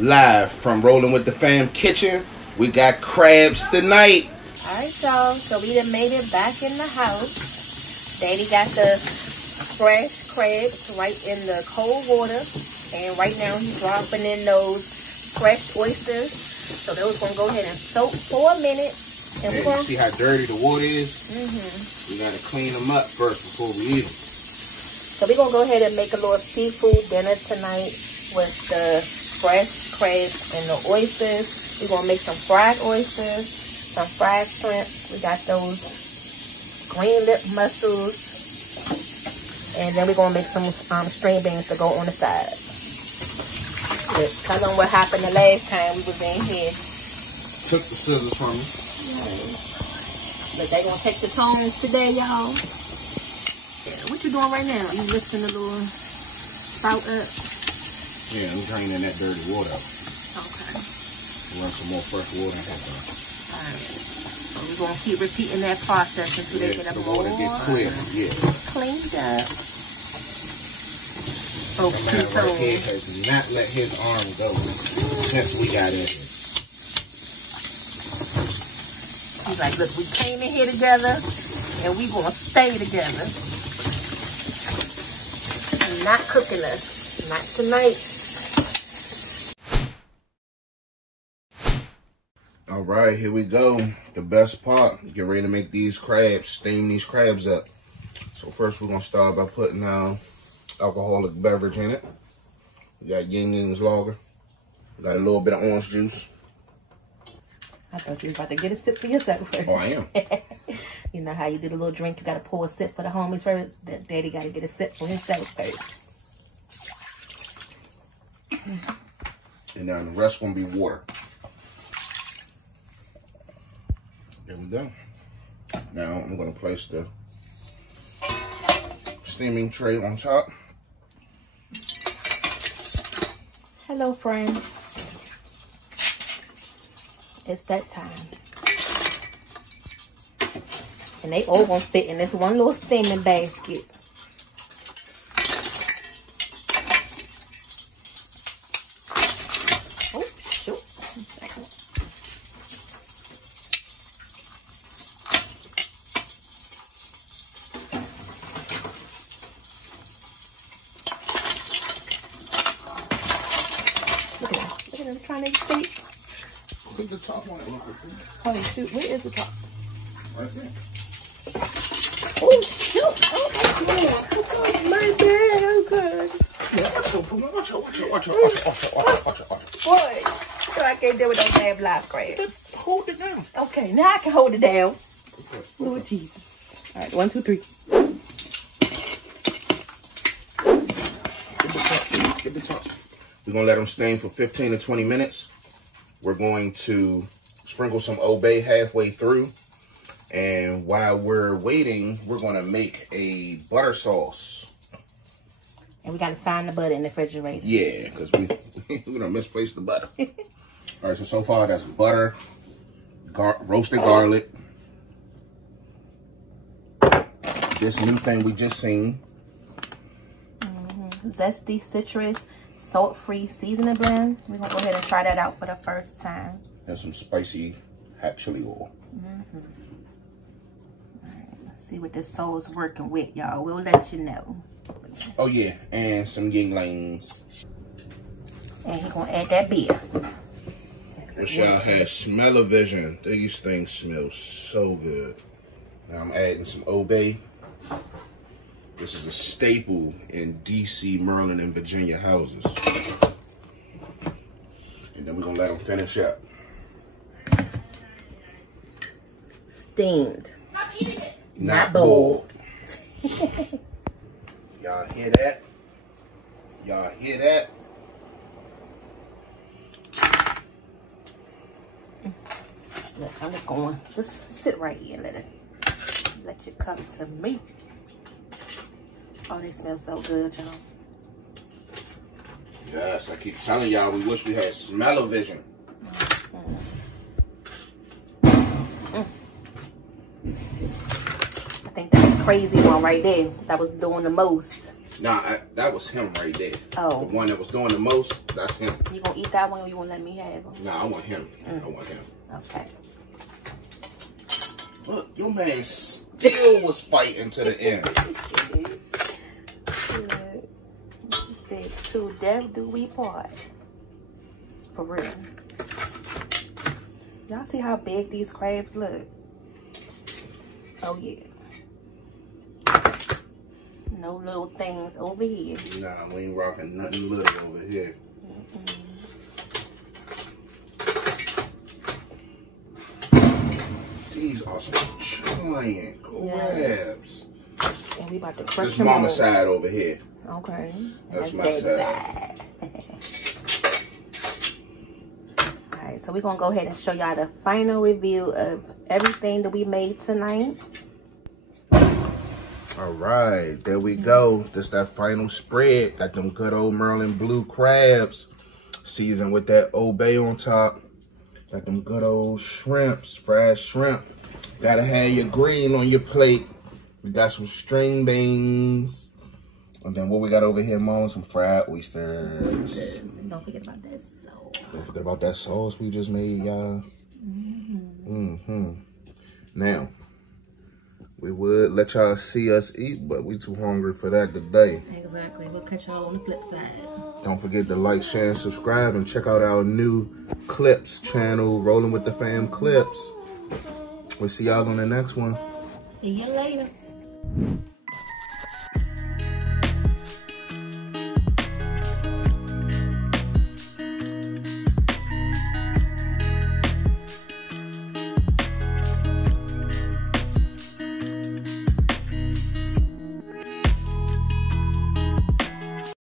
live from Rolling with the Fam Kitchen. We got crabs tonight. Alright, y'all. So we done made it back in the house. Daddy got the fresh crabs right in the cold water. And right now he's dropping in those fresh oysters. So those gonna go ahead and soak for a minute. And you see how dirty the water is? We gotta clean them up first before we eat them. So we're gonna go ahead and make a little seafood dinner tonight with the fresh crabs and the oysters. We're gonna make some fried oysters, some fried shrimp. We got those green lip mussels. And then we're gonna make some string beans to go on the side. Tell them what happened the last time we was in here. Took the scissors from me. But they gonna take the tongs today, y'all. Yeah, what you doing right now? You lifting the little spout up? Yeah, I'm draining that dirty water out. Okay. Run some more fresh water in here. Alright. So we're gonna keep repeating that process until they get a more clear. Yeah. Cleaned up. So man right here has not let his arm go since we got in here. He's like, look, we came in here together and we gonna stay together. I'm not cooking us. Not tonight. All right, here we go. The best part. Get ready to make these crabs, steam these crabs up. So first we're gonna start by putting alcoholic beverage in it. We got Yin Ying's lager. We got a little bit of orange juice. I thought you were about to get a sip for yourself first. Oh, I am. You know how you do the little drink, you gotta pour a sip for the homies first. Daddy gotta get a sip for himself first. And then the rest gonna be water. There we go. Now I'm gonna place the steaming tray on top. Hello, friends. It's that time. And they all gonna fit in this one little steaming basket. Oh, shoot. Look at that. Look at them trying to eat. Put the top on it. Oh shoot, where is the top? Right there. Oh shoot! Oh my bad, I'm good. Watch out. Boy, so I can't deal with those damn live crabs. Just hold it down. Okay, now I can hold it down. Lord Jesus. All right, 1, 2, 3. Get the top. We're gonna let them steam for 15 to 20 minutes. We're going to sprinkle some Old Bay halfway through. And while we're waiting, we're going to make a butter sauce. And we got to find the butter in the refrigerator. Yeah, because we're going to misplace the butter. All right, so far that's butter, roasted garlic. This new thing we just seen. Zesty citrus salt-free seasoning blend. We're going to go ahead and try that out for the first time. And some spicy hot chili oil. All right, let's see what this soul's working with, y'all. We'll let you know. Oh, yeah, and some yinglings. And he's going to add that beer. Wish y'all had smell-o-vision. These things smell so good. Now I'm adding some Old Bay. This is a staple in DC, Maryland, and Virginia houses. And then we're going to let them finish up. Steamed. Not boiled. Y'all hear that? Y'all hear that? Look, I'm just going to just sit right here and let you come to me. Oh, they smell so good, y'all. Yes, I keep telling y'all we wish we had smell-o-vision. I think that's a crazy one right there. That was doing the most. Nah, that was him right there. Oh. The one that was doing the most, that's him. You gonna eat that one or you gonna let me have him? Nah, I want him. I want him. Okay. Look, your man still was fighting to the end. Said, to death do we part. For real. Y'all see how big these crabs look? Oh yeah. No little things over here. Nah, we ain't rocking nothing little over here. These are some giant crabs. And we about to crush this them mama all. side over here. Okay. That's my side. Alright, so we're gonna go ahead and show y'all the final review of everything that we made tonight. All right, there we go. This that final spread. Got them good old Merlin blue crabs, seasoned with that Old Bay on top. Got them good old shrimps, fried shrimp. Gotta have your green on your plate. We got some string beans. And then what we got over here, Mom? Some fried oysters. Don't forget about that sauce. Don't forget about that sauce we just made, y'all. Now, we would let y'all see us eat, but we too hungry for that today. Exactly. We'll catch y'all on the flip side. Don't forget to like, share, and subscribe, and check out our new clips channel, Rolling with the Fam Clips. We'll see y'all on the next one. See you later.